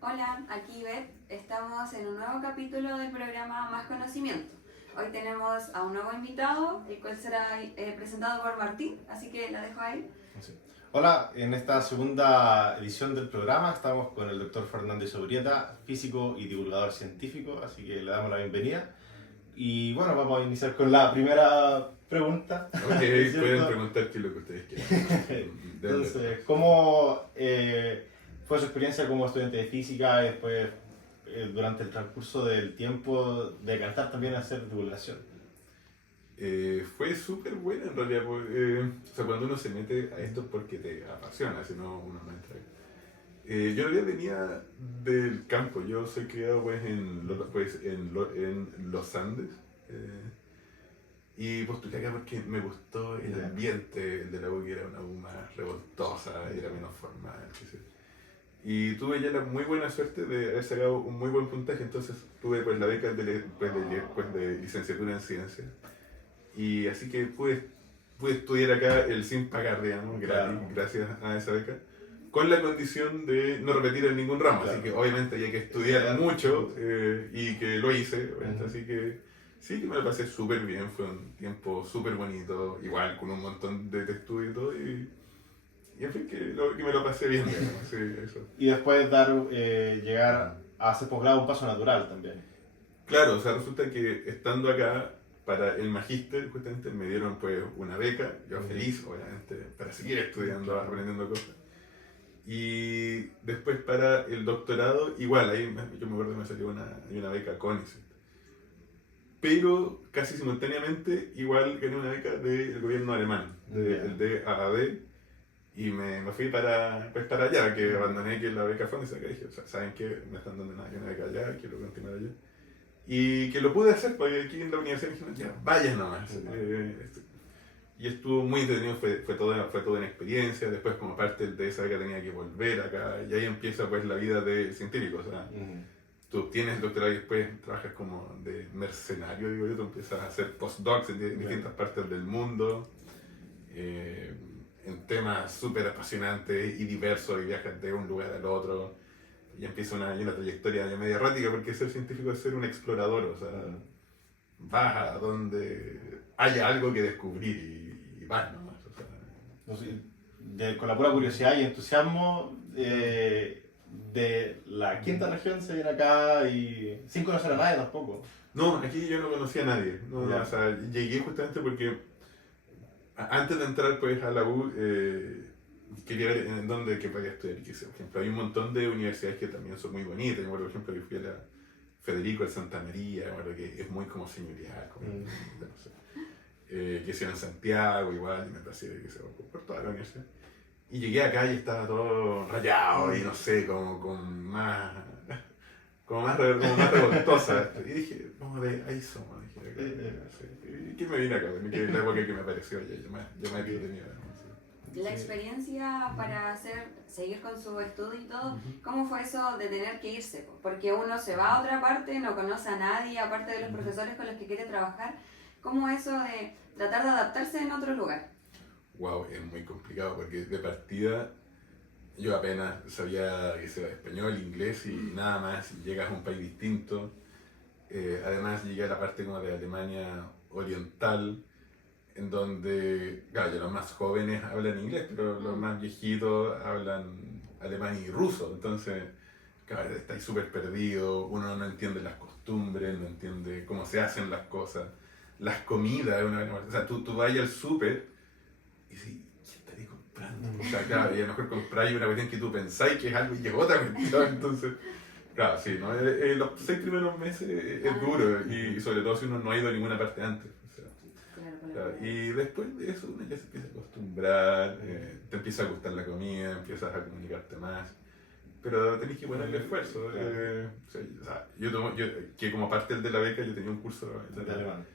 Hola, aquí Beth. Estamos en un nuevo capítulo del programa Más Conocimiento. Hoy tenemos a un nuevo invitado, el cual será presentado por Martín, así que la dejo a él. Sí. Hola, en esta segunda edición del programa estamos con el doctor Fernández Sobrieta, físico y divulgador científico, así que le damos la bienvenida. Y bueno, vamos a iniciar con la primera pregunta. Ok, pueden preguntar qué es lo que ustedes quieran. Entonces, ¿cómo fue su experiencia como estudiante de física y después, durante el transcurso del tiempo, de cantar también a hacer divulgación? Fue súper buena en realidad. O sea, cuando uno se mete a esto es porque te apasiona, si no uno no entra. Yo en realidad venía del campo. Yo soy criado en los Andes. Y postulé acá porque me gustó el ambiente, el de la U, que era una U más revoltosa, era menos formal, qué sé. Y tuve ya la muy buena suerte de haber sacado un muy buen puntaje, entonces tuve pues la beca de licenciatura en ciencias. Y así que pude estudiar acá el sin pagar, digamos, gratis, gracias a esa beca, con la condición de no repetir en ningún ramo. Así que obviamente había que estudiar mucho y que lo hice, así que sí que me lo pasé súper bien, fue un tiempo súper bonito, igual con un montón de estudio y todo. Y en fin, que me lo pasé bien, digamos, sí, eso. Y después llegar a hacer posgrado un paso natural también. Claro, o sea, resulta que estando acá para el magíster, justamente me dieron pues una beca, yo feliz, obviamente, para seguir estudiando, aprendiendo cosas. Y después para el doctorado, igual, yo me acuerdo que me salió una beca CONICET. Pero casi simultáneamente, igual gané una beca del gobierno alemán, el DAAD, y me fui para allá, que abandoné que la beca fue, y dije, o sea, ¿saben qué? Me están dando una beca allá, quiero continuar allá. Y que lo pude hacer, porque aquí en la universidad me dijeron, ya, vayan nomás. Y estuvo muy entretenido, fue toda una experiencia. Después, como parte de esa beca, tenía que volver acá, y ahí empieza pues la vida de científico. O sea, tú tienes el doctorado y después trabajas como de mercenario, digo yo, tú empiezas a hacer postdocs en distintas partes del mundo. En temas súper apasionantes y diversos, y viajas de un lugar al otro, y empieza una trayectoria ya media errática, porque ser científico es ser un explorador, o sea, vas a donde haya algo que descubrir y vas nomás, o sea. Con la pura curiosidad y entusiasmo de la quinta región se viene acá y sin conocer a nadie tampoco. No, aquí yo no conocía a nadie, no, o sea, llegué justamente porque antes de entrar pues a la U, quería ver en dónde que podía estudiar. Por ejemplo, hay un montón de universidades que también son muy bonitas. Yo, por ejemplo, que fui a la Federico de Santa María, que es muy como señorial, como, no sé. Que hicieron en Santiago, igual, y me pasé por toda la universidad. Y llegué acá y estaba todo rayado y no sé, como más revoltosa. Y dije, vamos de ahí somos. ¿Y qué me vine acá? Que la época que me pareció, yo me tenía. La experiencia para seguir con su estudio y todo, ¿cómo fue eso de tener que irse? Porque uno se va a otra parte, no conoce a nadie, aparte de los profesores con los que quiere trabajar. ¿Cómo eso de tratar de adaptarse en otro lugar? Wow, es muy complicado porque de partida yo apenas sabía que sea español, inglés y nada más. Y llegas a un país distinto. Además llegué a la parte como de Alemania oriental, en donde, claro, ya los más jóvenes hablan inglés, pero los más viejitos hablan alemán y ruso. Entonces, claro, estáis súper perdido, uno no entiende las costumbres, no entiende cómo se hacen las cosas, las comidas. O sea, tú vas al súper y dices, ¿qué estaría comprando? O sea, claro, y a lo mejor compráis una cuestión que tú pensáis que es algo y llega otra cuestión. Entonces, claro, sí, ¿no? Los 6 primeros meses es duro, y sobre todo si uno no ha ido a ninguna parte antes. Claro, y después de eso uno ya se empieza a acostumbrar, te empieza a gustar la comida, empiezas a comunicarte más, pero tenés que ponerle esfuerzo. O sea, que como parte de la beca yo tenía un curso de alemán.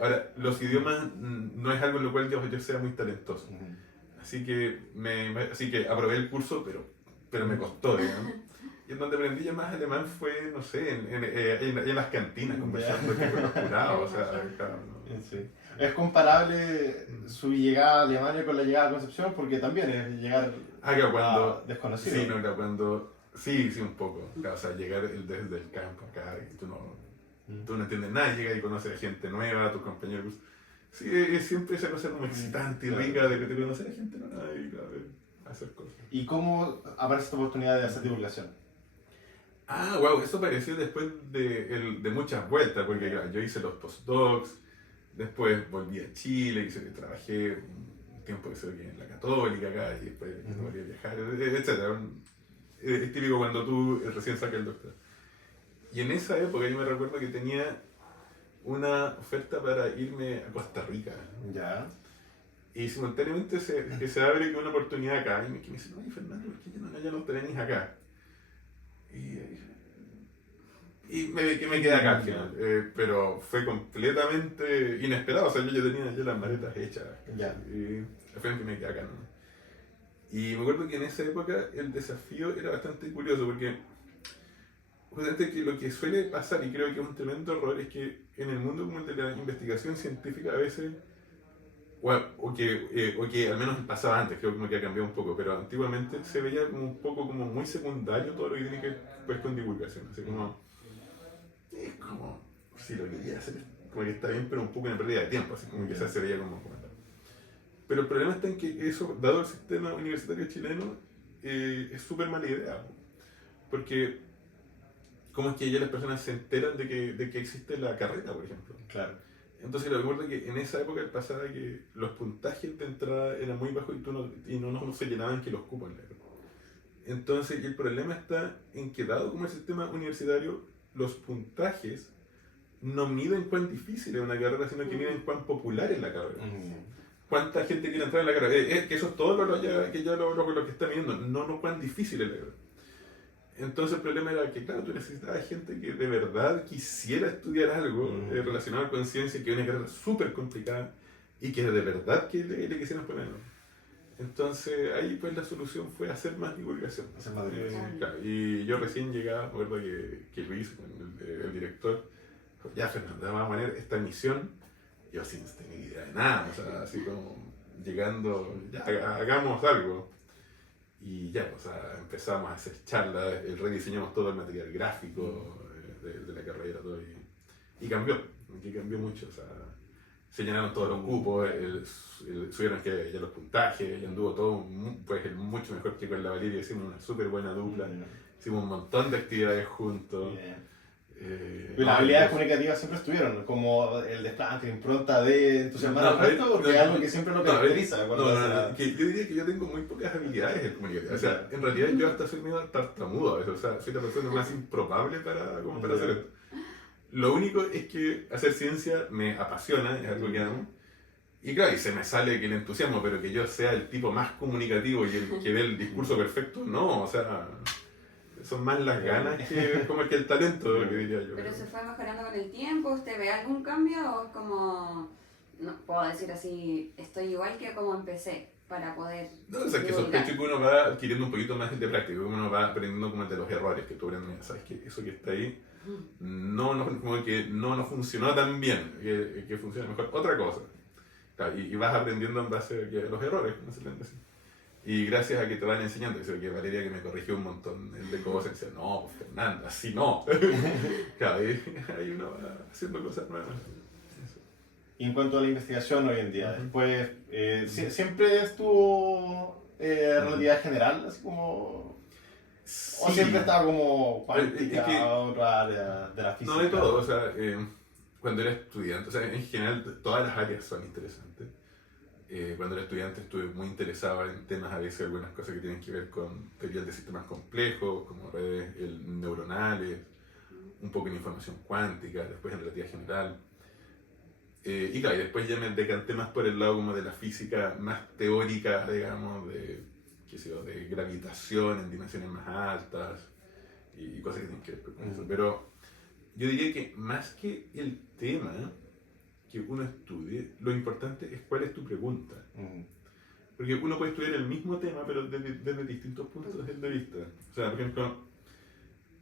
Ahora, los idiomas no es algo en lo cual yo sea muy talentoso, así que aprobé el curso, pero me costó, digamos. Y en donde aprendí ya más alemán fue, no sé, en las cantinas, conversando con los jurados, o sea, claro, ¿no? Sí. ¿Es comparable su llegada a Alemania con la llegada a Concepción? Porque también es llegar claro, desconocido. Sí, no, claro, cuando Sí, sí, un poco. O sea, llegar desde el campo acá, y tú no entiendes nada, llegas y conoces a gente nueva, a tus compañeros. Sí, es siempre esa cosa como excitante y rica de que te conoces a gente nueva y claro, hacer cosas. ¿Y cómo aparece esta oportunidad de hacer divulgación? Ah, wow, eso apareció después de muchas vueltas, porque claro, yo hice los postdocs, después volví a Chile, trabajé un tiempo que en la Católica acá, y después volví a viajar, etc. Es típico cuando tú recién sacas el doctorado. Y en esa época yo me recuerdo que tenía una oferta para irme a Costa Rica. Ya. Y simultáneamente se abre una oportunidad acá. Y me dice, no, Fernando, ¿por qué ya no te venís acá? Y me quedé acá al final. Pero fue completamente inesperado. O sea, yo ya tenía las maletas hechas. Ya. Y al final que me quedé acá, ¿no? Y me acuerdo que en esa época el desafío era bastante curioso porque justamente que lo que suele pasar, y creo que es un tremendo error, es que en el mundo como el de la investigación científica a veces, o que al menos pasaba antes, creo como que ha cambiado un poco, pero antiguamente se veía como un poco como muy secundario todo lo que tiene que ver pues, con divulgación. Así como, es como, si lo quería hacer, como que está bien, pero un poco en pérdida de tiempo, así como que se veía como comentar. Pero el problema está en que eso, dado el sistema universitario chileno, es súper mala idea. Porque, ¿cómo es que ya las personas se enteran de que existe la carrera, por ejemplo? Claro. Entonces, recuerdo que en esa época pasaba que los puntajes de entrada eran muy bajos y no se llenaban que los cupos. Entonces, el problema está en que, dado como el sistema universitario, los puntajes no miden cuán difícil es una carrera, sino que miden cuán popular es la carrera. Cuánta gente quiere entrar en la carrera. Que eso es todo lo que está midiendo, no cuán difícil es la carrera. Entonces el problema era que, claro, tú necesitabas gente que de verdad quisiera estudiar algo relacionado con ciencia, que es una carrera súper complicada y que de verdad que le quisieran poner. Entonces ahí pues la solución fue hacer más divulgación. Claro, y yo recién llegaba, me acuerdo que Luis, el director, dijo, ya Fernando, vamos a poner esta misión, yo sin tener idea de nada, o sea, así como llegando, ya hagamos algo. Y ya, o sea, empezamos a hacer charlas, rediseñamos todo el material gráfico de la carrera, todo, y cambió mucho, o sea, se llenaron todos los cupos, subieron que ya los puntajes, ya anduvo todo pues, mucho mejor que con la Valeria, hicimos una súper buena dupla, hicimos un montón de actividades juntos. Las habilidades comunicativas siempre estuvieron, como el desplante, impronta de entusiasmar al resto, porque es algo que siempre lo caracteriza. Que yo diría que yo tengo muy pocas habilidades comunicativas. O sea, en realidad yo hasta soy medio tartamudo a veces, o sea, soy la persona más improbable para hacer esto. Lo único es que hacer ciencia me apasiona, es algo que amo. Y claro, y se me sale que el entusiasmo, pero que yo sea el tipo más comunicativo y el que dé el discurso perfecto, no, o sea... Son más las ganas que como que el talento, que diría yo. ¿Pero se fue mejorando con el tiempo? ¿Usted ve algún cambio o es como, no puedo decir así, estoy igual que como empecé para poder No, o sea, que sospecho que uno va adquiriendo un poquito más de práctica, uno va aprendiendo como de los errores que tú aprendes, sabes que eso que está ahí como que no funcionó tan bien, que funciona mejor otra cosa. Claro, y vas aprendiendo en base a los errores, no se entiende así. Y gracias a que te van enseñando, que Valeria que me corrigió un montón de cosas, decía, no, pues Fernanda, así no. Claro, ahí uno va haciendo cosas nuevas. Y en cuanto a la investigación hoy en día, después, ¿siempre estuvo relatividad general, así como...? Sí. ¿O siempre estaba como cuántica, otra área de la física? No, de todo, o sea, cuando era estudiante, o sea, en general todas las áreas son interesantes. Cuando era estudiante estuve muy interesado en temas, a veces algunas cosas que tienen que ver con teorías de sistemas complejos, como redes neuronales, un poco en información cuántica, después en relatividad general. Y claro, y después ya me decanté más por el lado como de la física más teórica, digamos, de gravitación en dimensiones más altas y cosas que tienen que ver con eso. Pero yo diría que más que el tema que uno estudie, lo importante es cuál es tu pregunta. Porque uno puede estudiar el mismo tema, pero desde distintos puntos de vista. O sea, por ejemplo,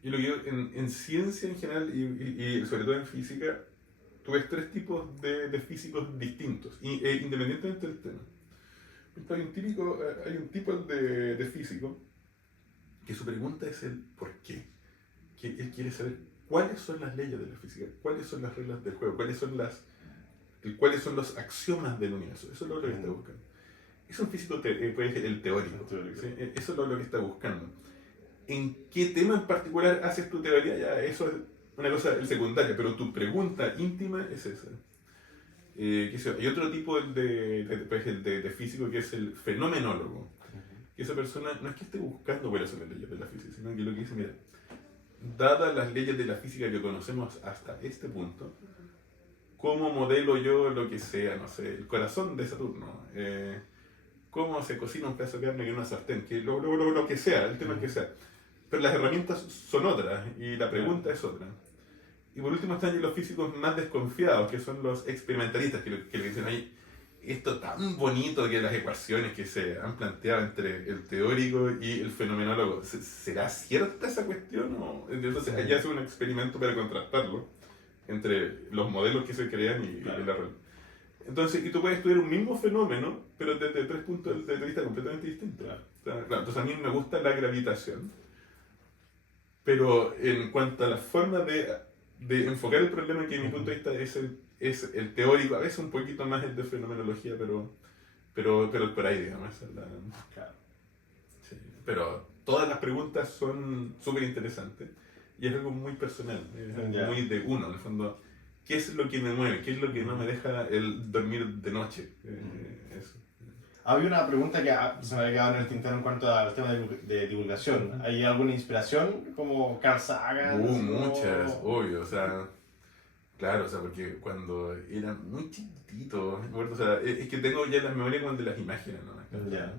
yo lo que digo, en ciencia en general y sobre todo en física, tú ves tres tipos de físicos distintos, independientemente del tema. Hay un tipo de físico que su pregunta es el ¿por qué? Que él quiere saber cuáles son las leyes de la física, cuáles son las reglas del juego, cuáles son los axiomas del universo. Eso es lo que está buscando. Es un físico el teórico. ¿Sí? Eso es lo que está buscando. ¿En qué tema en particular haces tu teoría? Ya, eso es una cosa secundaria, pero tu pregunta íntima es esa. Hay otro tipo de físico que es el fenomenólogo. Que esa persona no es que esté buscando cuáles son las leyes de la física, sino que lo que dice, mira, dadas las leyes de la física que conocemos hasta este punto, ¿cómo modelo yo lo que sea, no sé, el corazón de Saturno? ¿Cómo se cocina un pedazo de carne en una sartén? Que lo que sea, el tema que sea. Pero las herramientas son otras y la pregunta es otra. Y por último están los físicos más desconfiados, que son los experimentalistas, que le dicen, oye, esto tan bonito que las ecuaciones que se han planteado entre el teórico y el fenomenólogo, ¿será cierta esa cuestión? Entonces allá hace un experimento para contrastarlo entre los modelos que se crean y la realidad. Entonces, y tú puedes estudiar un mismo fenómeno, pero desde 3 puntos de vista completamente distintos. Entonces a mí me gusta la gravitación, pero en cuanto a la forma de enfocar el problema, que en mi punto de vista es el teórico, a veces un poquito más el de fenomenología, pero por ahí, digamos. Claro. Sí. Pero todas las preguntas son súper interesantes y es algo muy personal, muy de uno, en el fondo. ¿Qué es lo que me mueve? ¿Qué es lo que no me deja el dormir de noche? Eso. Había una pregunta que se me había quedado en el tintero en cuanto al tema de divulgación. ¿Hay alguna inspiración como Carl Sagan? Muchas, obvio, o sea, claro, o sea, porque cuando era muy chiquitito, o sea, es que tengo ya las memorias de las imágenes, ¿no? Yeah.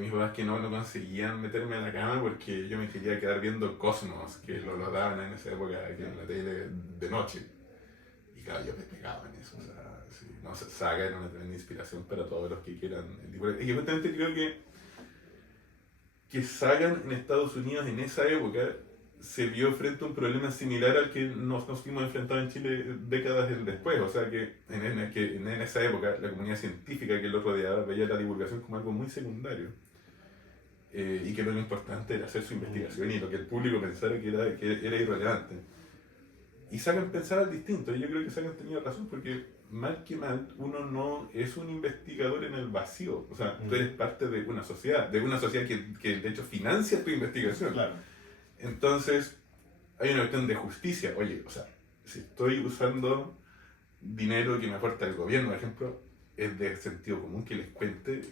Mis papás que no conseguían meterme en la cama porque yo me quería quedar viendo Cosmos, que lo daban en esa época que en la tele de noche. Y claro, yo me pegaba en eso, o sea, sí, no, Saga era una tremenda inspiración para todos los que quieran. Y justamente creo que Sagan en Estados Unidos en esa época se vio frente a un problema similar al que nos fuimos enfrentados en Chile décadas después. O sea que en esa época la comunidad científica que lo rodeaba veía la divulgación como algo muy secundario. Y que lo importante era hacer su investigación y lo que el público pensara que era irrelevante. Y Sagan pensaba distinto, y yo creo que Sagan tenía razón, porque mal que mal, uno no es un investigador en el vacío. O sea, tú eres parte de una sociedad que de hecho financia tu investigación. Claro. Entonces, hay una cuestión de justicia. Oye, o sea, si estoy usando dinero que me aporta el gobierno, por ejemplo, es de sentido común que les cuente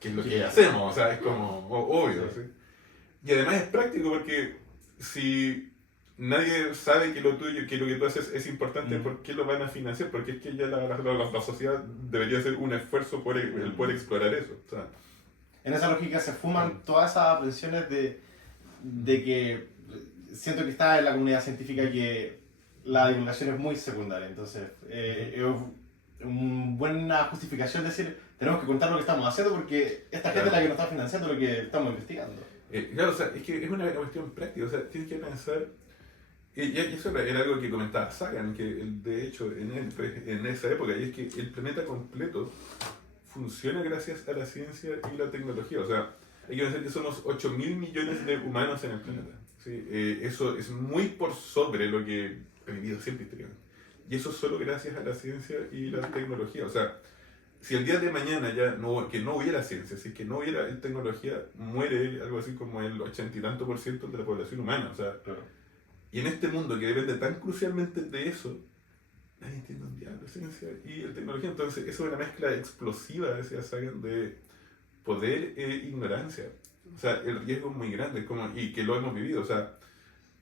qué es lo que hacemos. O sea, es como obvio. ¿Sí? Y además es práctico porque si nadie sabe que lo tuyo, que lo que tú haces es importante, ¿por qué lo van a financiar? Porque es que ya la sociedad debería hacer un esfuerzo por el poder explorar eso. O sea, en esa lógica se fuman todas esas aprensiones de que siento que está en la comunidad científica que la divulgación es muy secundaria, entonces es una buena justificación decir tenemos que contar lo que estamos haciendo porque esta gente es la que nos está financiando lo que estamos investigando. Claro, o sea, es que es una cuestión práctica, o sea, tienes que pensar, y eso era algo que comentaba Sagan, que de hecho en esa época, y es que el planeta completo funciona gracias a la ciencia y la tecnología, o sea, hay que pensar que somos 8.000 millones de humanos en el planeta. ¿Sí? Eso es muy por sobre lo que ha vivido siempre históricamente. Y eso solo gracias a la ciencia y la tecnología. O sea, si el día de mañana que no hubiera ciencia, si que no hubiera tecnología, muere algo así como el 80 y tanto % de la población humana. O sea, claro. Y en este mundo que depende tan crucialmente de eso, nadie entiende un diablo de ciencia y la tecnología. Entonces, eso es una mezcla explosiva, decía Sagan, de poder e ignorancia. O sea, el riesgo es muy grande, y que lo hemos vivido. O sea,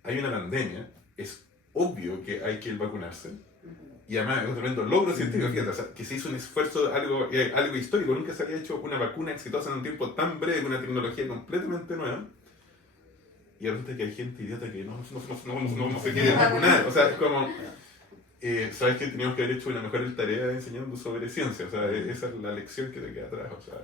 hay una pandemia, es obvio que hay que vacunarse, y además es un tremendo logro científico, fíjate, o sea, que se hizo un esfuerzo, algo histórico, nunca se había hecho una vacuna exitosa en un tiempo tan breve, con una tecnología completamente nueva, y resulta que hay gente idiota que no se quiere vacunar. O sea, es como, sabes que teníamos que haber hecho una mejor tarea enseñando sobre ciencia, o sea, esa es la lección que te queda atrás, o sea,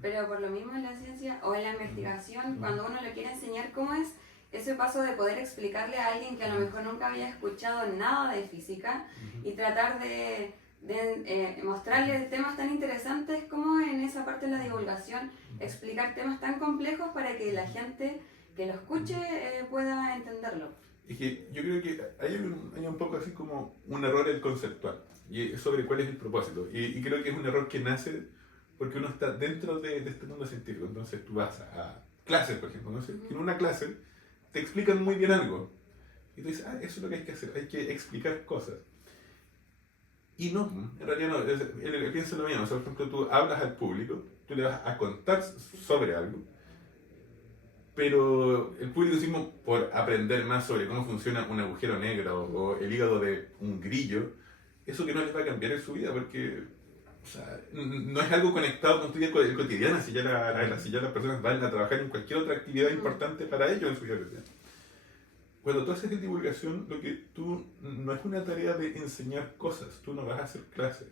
pero por lo mismo en la ciencia o en la investigación, cuando uno le quiere enseñar cómo es ese paso de poder explicarle a alguien que a lo mejor nunca había escuchado nada de física y tratar de mostrarle temas tan interesantes como en esa parte de la divulgación, explicar temas tan complejos para que la gente que lo escuche pueda entenderlo. Es que yo creo que hay un poco así como un error el conceptual, y es sobre cuál es el propósito. Y creo que es un error que nace porque uno está dentro de este mundo científico. Entonces tú vas a clases, por ejemplo, ¿no? En una clase te explican muy bien algo. Y tú dices, eso es lo que hay que hacer, hay que explicar cosas. Y no, en realidad no, piensa lo mismo. O sea, por ejemplo, tú hablas al público, tú le vas a contar sobre algo, pero el público mismo, por aprender más sobre cómo funciona un agujero negro o el hígado de un grillo, eso que no les va a cambiar en su vida, porque o sea, no es algo conectado con tu vida cotidiana, si ya las personas van a trabajar en cualquier otra actividad importante para ellos en su vida cotidiana. Cuando tú haces divulgación, lo que tú no es una tarea de enseñar cosas, tú no vas a hacer clases.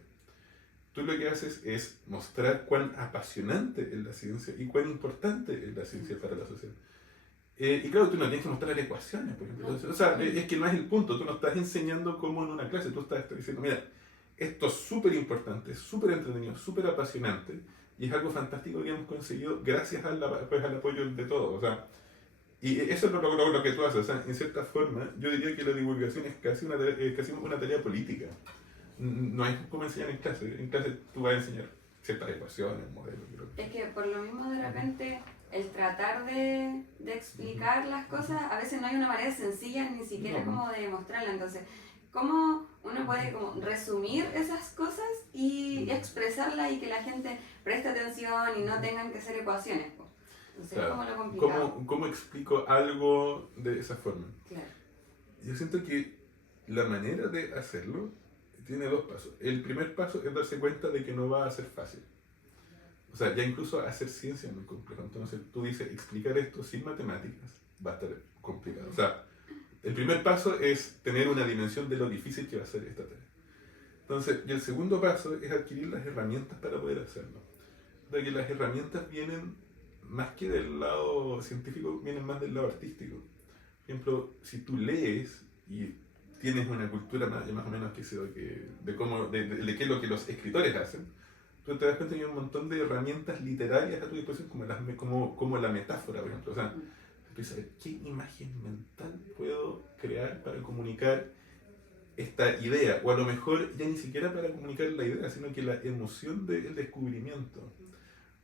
Tú lo que haces es mostrar cuán apasionante es la ciencia y cuán importante es la ciencia para la sociedad. Y claro, tú no tienes que mostrar ecuaciones, por ejemplo. O sea, es que no es el punto, tú no estás enseñando como en una clase, tú estás diciendo, mira, esto es súper importante, súper entretenido, súper apasionante y es algo fantástico que hemos conseguido gracias al apoyo de todos. O sea, y eso es lo que tú haces. O sea, en cierta forma, yo diría que la divulgación es casi una tarea política. No es como enseñar en clase. En clase tú vas a enseñar ciertas ecuaciones, modelos. Es que por lo mismo de repente el tratar de explicar las cosas, a veces no hay una manera sencilla ni siquiera como de mostrarla. Entonces, ¿cómo uno puede como resumir esas cosas y expresarlas y que la gente preste atención y no tengan que ser ecuaciones? Entonces, claro. es como lo complicado. ¿Cómo explico algo de esa forma? Claro. Yo siento que la manera de hacerlo tiene dos pasos. El primer paso es darse cuenta de que no va a ser fácil. O sea, ya incluso hacer ciencia es muy complejo. Entonces tú dices, explicar esto sin matemáticas va a estar complicado. O sea, el primer paso es tener una dimensión de lo difícil que va a ser esta tarea. Entonces, y el segundo paso es adquirir las herramientas para poder hacerlo. De que las herramientas vienen más que del lado científico, vienen más del lado artístico. Por ejemplo, si tú lees y tienes una cultura más o menos de qué es lo que los escritores hacen, tú te das cuenta que hay un montón de herramientas literarias a tu disposición, como la metáfora, por ejemplo. O sea, tú dices, ¿qué imagen mental puedo crear para comunicar esta idea? O a lo mejor ya ni siquiera para comunicar la idea, sino que la emoción del descubrimiento.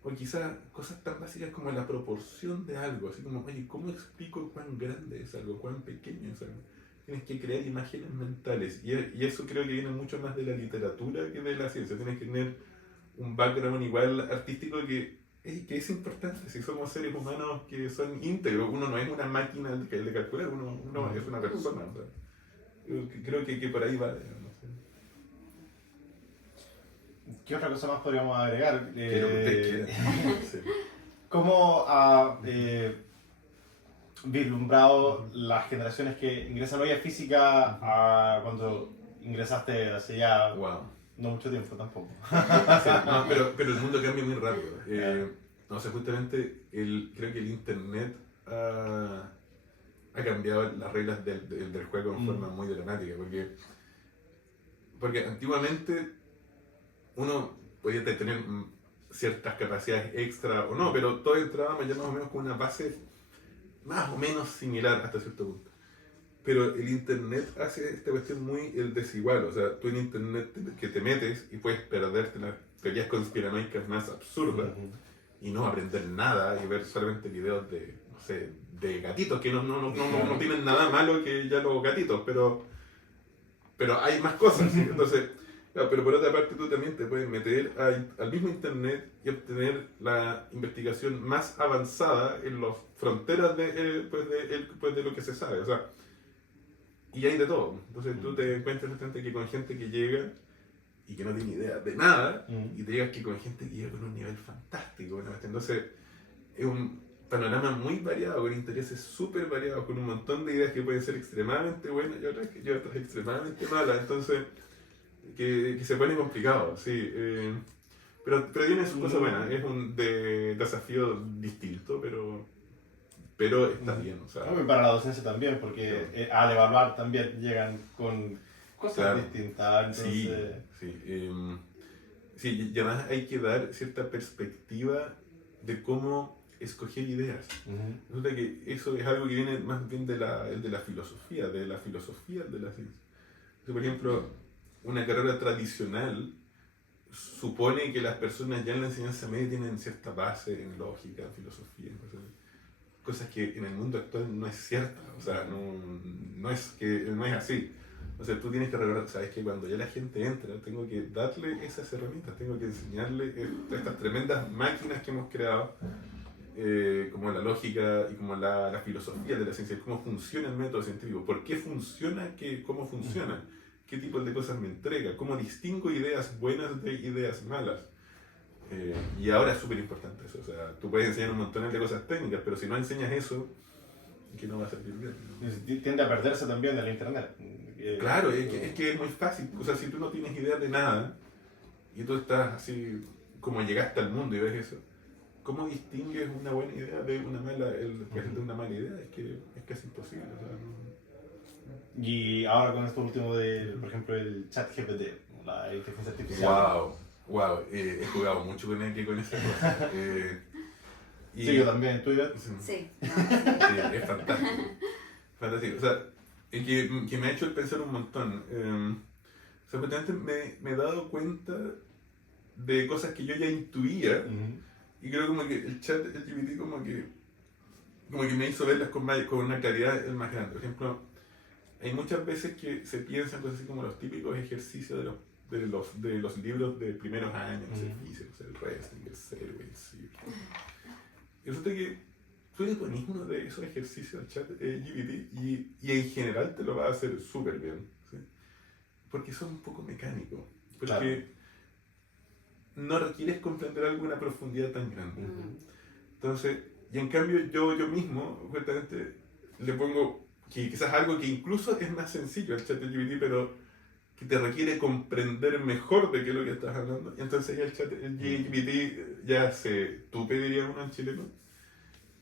O quizás cosas tan básicas como la proporción de algo, así como, oye, ¿cómo explico cuán grande es algo, cuán pequeño es algo? Tienes que crear imágenes mentales, y eso creo que viene mucho más de la literatura que de la ciencia. Tienes que tener un background igual artístico que es importante. Si somos seres humanos que son íntegros, uno no es una máquina de calcular, uno es una persona. O sea, creo que por ahí va. No sé. ¿Qué otra cosa más podríamos agregar? Que lo que usted quiera. Sí. ¿Cómo ha vislumbrado las generaciones que ingresan hoy a física cuando ingresaste hace ya no mucho tiempo tampoco? Sí, no, pero el mundo cambia muy rápido. No sé, justamente creo que el internet ha cambiado las reglas del juego en forma muy dramática, porque antiguamente uno podía tener ciertas capacidades extra o no, pero todo entraba ya más o menos con una base más o menos similar hasta cierto punto. Pero el internet hace esta cuestión muy desigual. O sea, tú en internet que te metes y puedes perderte las teorías conspiranoicas más absurdas y no aprender nada y ver solamente videos de, no sé, de gatitos, que no tienen nada malo que ya los gatitos, pero hay más cosas, ¿sí? Entonces, claro, pero por otra parte tú también te puedes meter al mismo internet y obtener la investigación más avanzada en las fronteras de lo que se sabe. O sea, y hay de todo. Entonces tú te encuentras que con gente que llega y que no tiene idea de nada, y te digas que con gente que llega con un nivel fantástico. ¿No? Entonces es un panorama muy variado, con intereses súper variados, con un montón de ideas que pueden ser extremadamente buenas y otras extremadamente malas. Entonces, que se pone complicado, sí. Pero tiene sus cosas buenas. Es un desafío distinto, pero está bien. O sea, para la docencia también, porque al evaluar también llegan con cosas distintas. Entonces... Sí, y además hay que dar cierta perspectiva de cómo escoger ideas. Resulta que eso es algo que viene más bien de la filosofía, de la ciencia. Entonces, por ejemplo, una carrera tradicional supone que las personas ya en la enseñanza media tienen cierta base en lógica, en filosofía, cosas que en el mundo actual no es cierta, o sea, no es así. O sea, tú tienes que recordar, sabes que cuando ya la gente entra, tengo que darle esas herramientas, tengo que enseñarle estas tremendas máquinas que hemos creado, como la lógica y como la filosofía de la ciencia, cómo funciona el método científico, por qué funciona, cómo funciona, qué tipo de cosas me entrega, cómo distingo ideas buenas de ideas malas. Y ahora es súper importante eso, o sea, tú puedes enseñar un montón de cosas técnicas, pero si no enseñas eso, que no va a servir bien, ¿no? Tiende a perderse también en el internet. Claro, es que es muy fácil, o sea, si tú no tienes idea de nada, y tú estás así, como llegaste al mundo y ves eso, ¿cómo distingues una buena idea de una mala, de una mala idea? Es casi imposible, o sea, no. Y ahora con esto último por ejemplo, el chat GPT, la inteligencia artificial. Wow, he jugado mucho con esa cosa. Sí, yo también, ¿tú ya? Sí. Sí, es fantástico. Fantástico. O sea, que me ha hecho pensar un montón. O sea, prácticamente me he dado cuenta de cosas que yo ya intuía, y creo como que el chat LGBT como que me hizo verlas con una claridad más grande. Por ejemplo, hay muchas veces que se piensan cosas así como los típicos ejercicios de los libros de primeros años, el físico, el wrestling, el cero, el circo. Y resulta que tú le pones uno de esos ejercicios al chat GPT y en general te lo va a hacer súper bien, ¿sí? Porque son un poco mecánicos, porque no requieres comprender algo en una profundidad tan grande. Entonces, y en cambio yo mismo, justamente, le pongo que quizás algo que incluso es más sencillo al chat GPT, pero que te requiere comprender mejor de qué es lo que estás hablando. Y entonces el GPT ya se tupe, diría uno en chileno,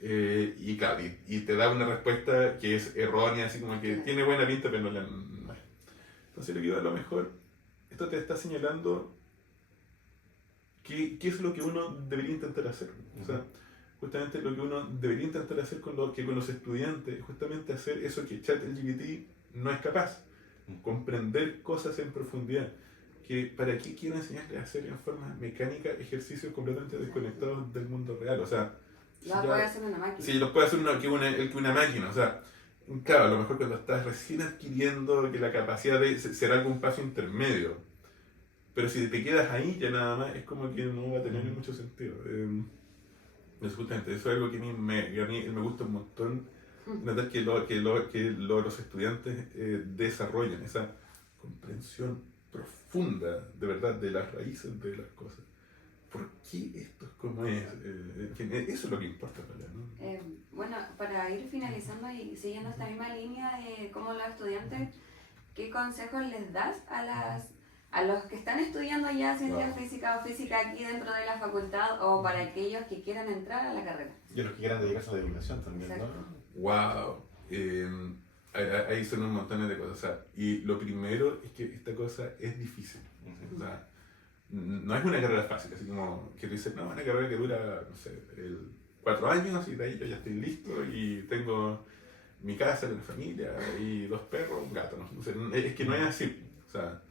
y claro, y te da una respuesta que es errónea, así como que tiene buena pinta, pero no. Entonces, a lo mejor esto te está señalando qué es lo que uno debería intentar hacer. O sea, justamente lo que uno debería intentar hacer con los estudiantes, justamente hacer eso que ChatGPT no es capaz. Comprender cosas en profundidad. ¿Para qué quiero enseñarles a hacer en forma mecánica ejercicios completamente desconectados del mundo real? O sea, Lo puede hacer una máquina. Sí, lo puede hacer una máquina. O sea, claro, a lo mejor cuando estás recién adquiriendo que la capacidad de ser algún paso intermedio. Pero si te quedas ahí ya nada más, es como que no va a tener mucho sentido. Justamente, eso es algo que a mí me gusta un montón. Notar que los estudiantes desarrollan esa comprensión profunda, de verdad, de las raíces de las cosas. ¿Por qué esto es como es? Eso es lo que importa, ¿no? Bueno, para ir finalizando y siguiendo esta misma línea de cómo los estudiantes, ¿qué consejos les das a los que están estudiando ya ciencia física o física aquí dentro de la facultad, o para aquellos que quieran entrar a la carrera? Y los que quieran dedicarse a la divulgación también, Exacto. ¿no? ¡Wow! Ahí son un montón de cosas. O sea, y lo primero es que esta cosa es difícil. O sea, no es una carrera fácil, así como que tú dices, no, una carrera que dura, no sé, 4 años y de ahí yo ya estoy listo y tengo mi casa, una familia y 2 perros, un gato. No sé, es que no es así. O sea,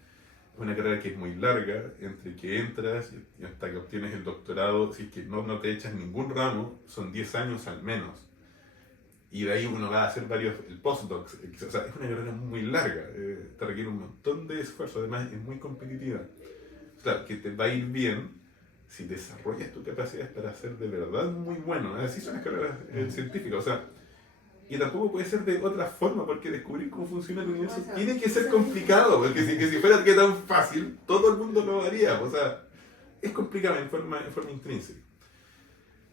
es una carrera que es muy larga, entre que entras y hasta que obtienes el doctorado, si es que no te echas ningún ramo, son 10 años al menos. Y de ahí uno va a hacer el postdoc. O sea, es una carrera muy larga, te requiere un montón de esfuerzo, además es muy competitiva. Claro, que te va a ir bien si desarrollas tus capacidades para ser de verdad muy bueno. Así son las carreras científicas. O sea, y tampoco puede ser de otra forma, porque descubrir cómo funciona el universo tiene que ser complicado, porque si fuera que tan fácil, todo el mundo lo haría. O sea, es complicado en forma intrínseca.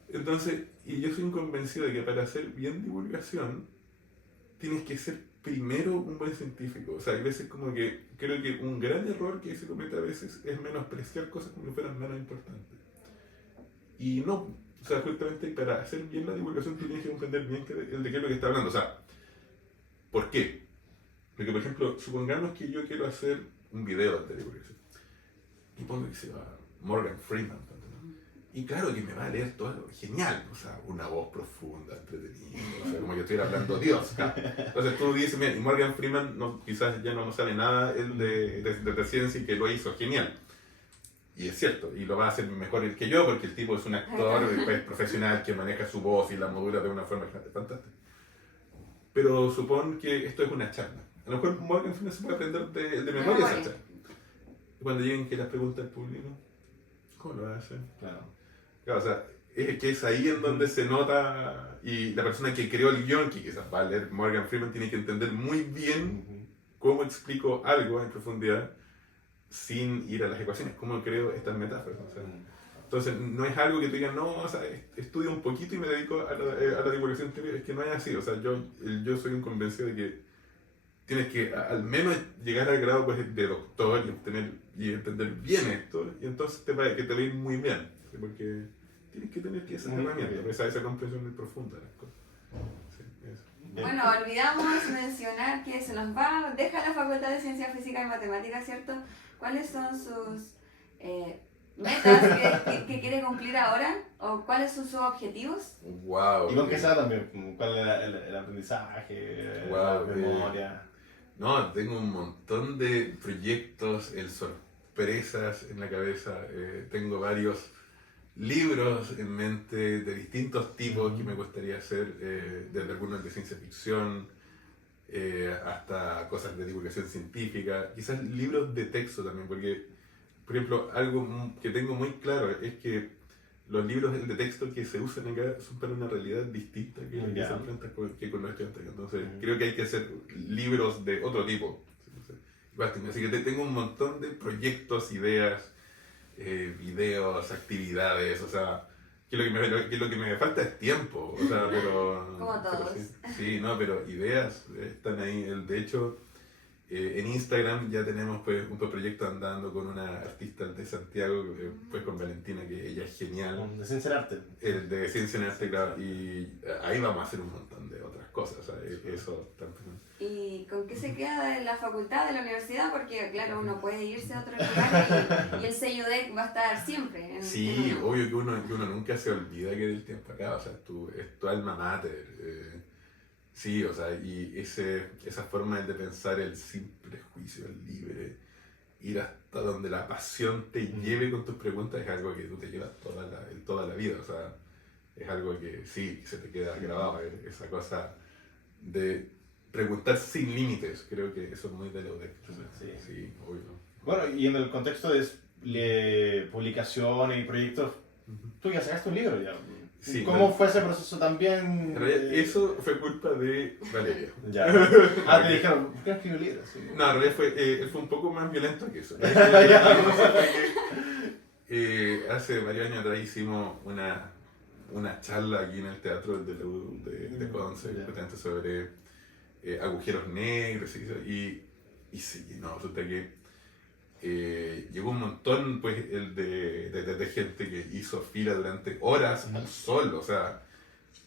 Entonces, y yo soy convencido de que para hacer bien divulgación, tienes que ser primero un buen científico. O sea, hay veces como que creo que un gran error que se comete a veces es menospreciar cosas como si fueran menos importantes. Y no, o sea, justamente para hacer bien la divulgación tú tienes que comprender bien de qué es lo que está hablando. O sea, ¿por qué? Porque, por ejemplo, supongamos que yo quiero hacer un video de divulgación. Y pongo que se va Morgan Freeman, ¿no? Y claro que me va a leer todo genial, o sea, una voz profunda, entretenida, o sea, como que estuviera hablando Dios. ¿No? Entonces tú dices, mira, y Morgan Freeman quizás ya no sabe nada él de ciencia y que lo hizo genial. Y es cierto, y lo va a hacer mejor que yo porque el tipo es un actor pues, profesional que maneja su voz y la modula de una forma fantástica. Pero supón que esto es una charla. A lo mejor Morgan Freeman se puede aprender de memoria esa charla. Y cuando lleguen que las preguntas al público, ¿cómo lo hace? Claro, o sea, es que es ahí en donde se nota, y la persona que creó el guión, que quizás va a leer Morgan Freeman, tiene que entender muy bien cómo explico algo en profundidad sin ir a las ecuaciones, cómo creo estas metáforas. O sea, entonces, no es algo que tú digas, no, o sea, estudio un poquito y me dedico a la divulgación teórica, es que no es así. O sea, yo soy un convencido de que tienes que al menos llegar al grado pues, de doctor y entender bien esto, y entonces que te va a ir muy bien, ¿sí? Porque tienes que tener esa herramienta, esa comprensión muy profunda de las cosas. Sí, eso. Bueno, olvidamos mencionar que se nos deja la Facultad de Ciencia Física y Matemáticas, ¿cierto? ¿Cuáles son sus metas que quiere cumplir ahora? ¿O cuáles son sus objetivos? Wow. Y con qué sea también, cuál es el aprendizaje, la memoria. No, tengo un montón de proyectos, sorpresas en la cabeza. Tengo varios libros en mente de distintos tipos que me gustaría hacer, desde algunos de ciencia ficción hasta cosas de divulgación científica, quizás libros de texto también, porque, por ejemplo, algo que tengo muy claro es que los libros de texto que se usan acá son para una realidad distinta que la que se enfrenta con los estudiantes. Entonces, creo que hay que hacer libros de otro tipo. Así que tengo un montón de proyectos, ideas, videos, actividades, o sea, que lo que me falta es tiempo, o sea, pero... Como todos. Sí, no, pero ideas están ahí. De hecho, en Instagram ya tenemos pues un proyecto andando con una artista de Santiago, pues con Valentina, que ella es genial. De ciencia en arte. De ciencia en arte, claro, y ahí vamos a hacer un montón de otras cosas, o sea, eso también. ¿Y con qué se queda de la facultad, de la universidad? Porque, claro, uno puede irse a otro lugar y el sello DEC va a estar siempre. Sí, obvio que uno nunca se olvida que del tiempo acá, o sea, es tu alma mater. Sí, o sea, y esa forma de pensar el sin prejuicio, el libre, ir hasta donde la pasión te lleve con tus preguntas, es algo que tú te llevas toda la vida, o sea, es algo que sí, se te queda grabado, esa cosa de preguntar sin límites, creo que eso es muy de lo de... Sí, obvio. Bueno, y en el contexto de publicaciones y proyectos, tú ya sacaste un libro ya. Sí, ¿Cómo fue ese proceso también? En realidad, eso fue culpa de Valeria. Ya. Te dijeron, ¿por qué no escribí un libro? Sí. No, en realidad él fue un poco más violento que eso. Hace varios años atrás hicimos una charla aquí en el teatro de Conce, justamente sobre agujeros negros y sí, no, resulta que llegó un montón pues, de gente que hizo fila durante horas al sol, o sea,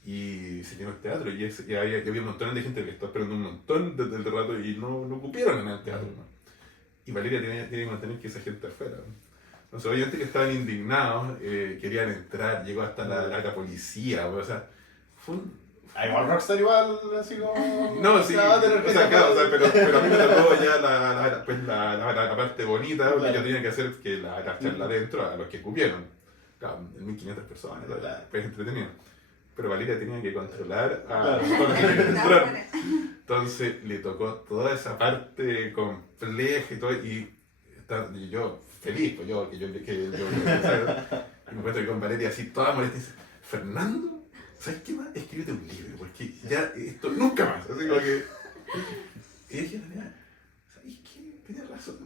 y se llenó el teatro y había un montón de gente que estaba esperando un montón desde el rato y no cupieron en el teatro, ¿no? Y Valeria tiene que mantener que esa gente afuera, ¿no? Entonces, obviamente que estaban indignados, querían entrar, llegó hasta la policía, o sea, fue un... Igual Rockstar igual, así como... No, sí, pero a mí me tocó ya la parte bonita, porque yo tenía que hacer que la charla adentro a los que cupieron. Claro, 1500 personas, pues entretenido. Pero Valeria tenía que controlar a los que querían entrar. Entonces le tocó toda esa parte compleja y todo, y yo feliz, pues yo y me encuentro con Valeria así toda molesta y dice, Fernando, ¿sabes qué más? Escríbete un libro, porque ya esto nunca más. Así como que... Y dije, ¿sabes qué? Tienes razón,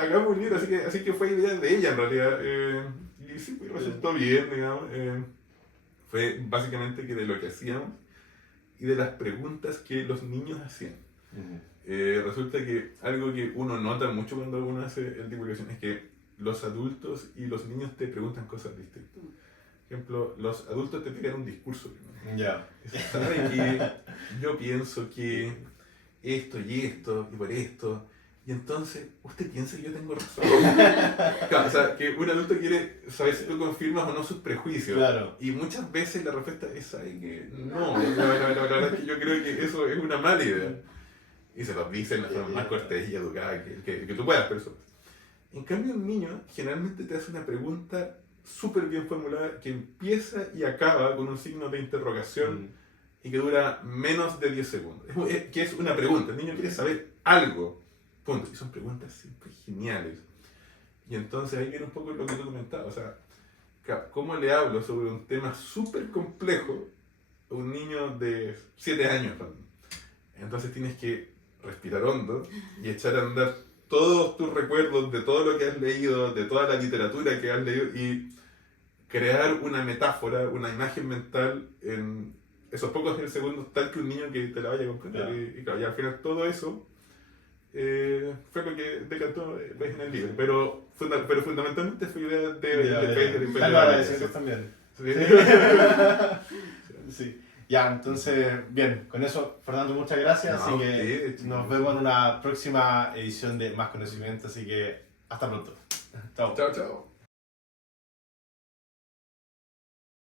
hagamos un libro, así que fue idea de ella en realidad. Y sí, pues resultó bien, digamos. Fue básicamente que de lo que hacíamos y de las preguntas que los niños hacían. Resulta que algo que uno nota mucho cuando uno hace divulgación es que los adultos y los niños te preguntan cosas distintas. Por ejemplo, los adultos te pegan un discurso. Ya. ¿Sabes qué? Yo pienso que esto y por esto. Y entonces, ¿usted piensa que yo tengo razón? Claro, o sea, que un adulto quiere saber si tú confirmas o no sus prejuicios. Claro. Y muchas veces la respuesta es ¿sabes que no? La verdad es que yo creo que eso es una mala idea. Y se los dicen de la forma más cortés y educada que tú puedas, pero eso. En cambio, un niño generalmente te hace una pregunta súper bien formulada que empieza y acaba con un signo de interrogación y que dura menos de 10 segundos. Que es una pregunta. El niño quiere saber algo. Punto. Y son preguntas siempre geniales. Y entonces ahí viene un poco lo que tú comentabas. O sea, ¿cómo le hablo sobre un tema súper complejo a un niño de 7 años? Entonces tienes que respirar hondo y echar a andar todos tus recuerdos de todo lo que has leído, de toda la literatura que has leído y crear una metáfora, una imagen mental en esos pocos segundos tal que un niño que te la vaya a comprender. Claro. Y claro, y al final todo eso fue lo que decantó en el libro, pero fundamentalmente fue idea de agradecidos también. Sí. Ya, entonces, bien, con eso, Fernando, muchas gracias. Así que nos vemos en una próxima edición de Más Conocimiento. Así que hasta pronto. Chao. Chao, chao.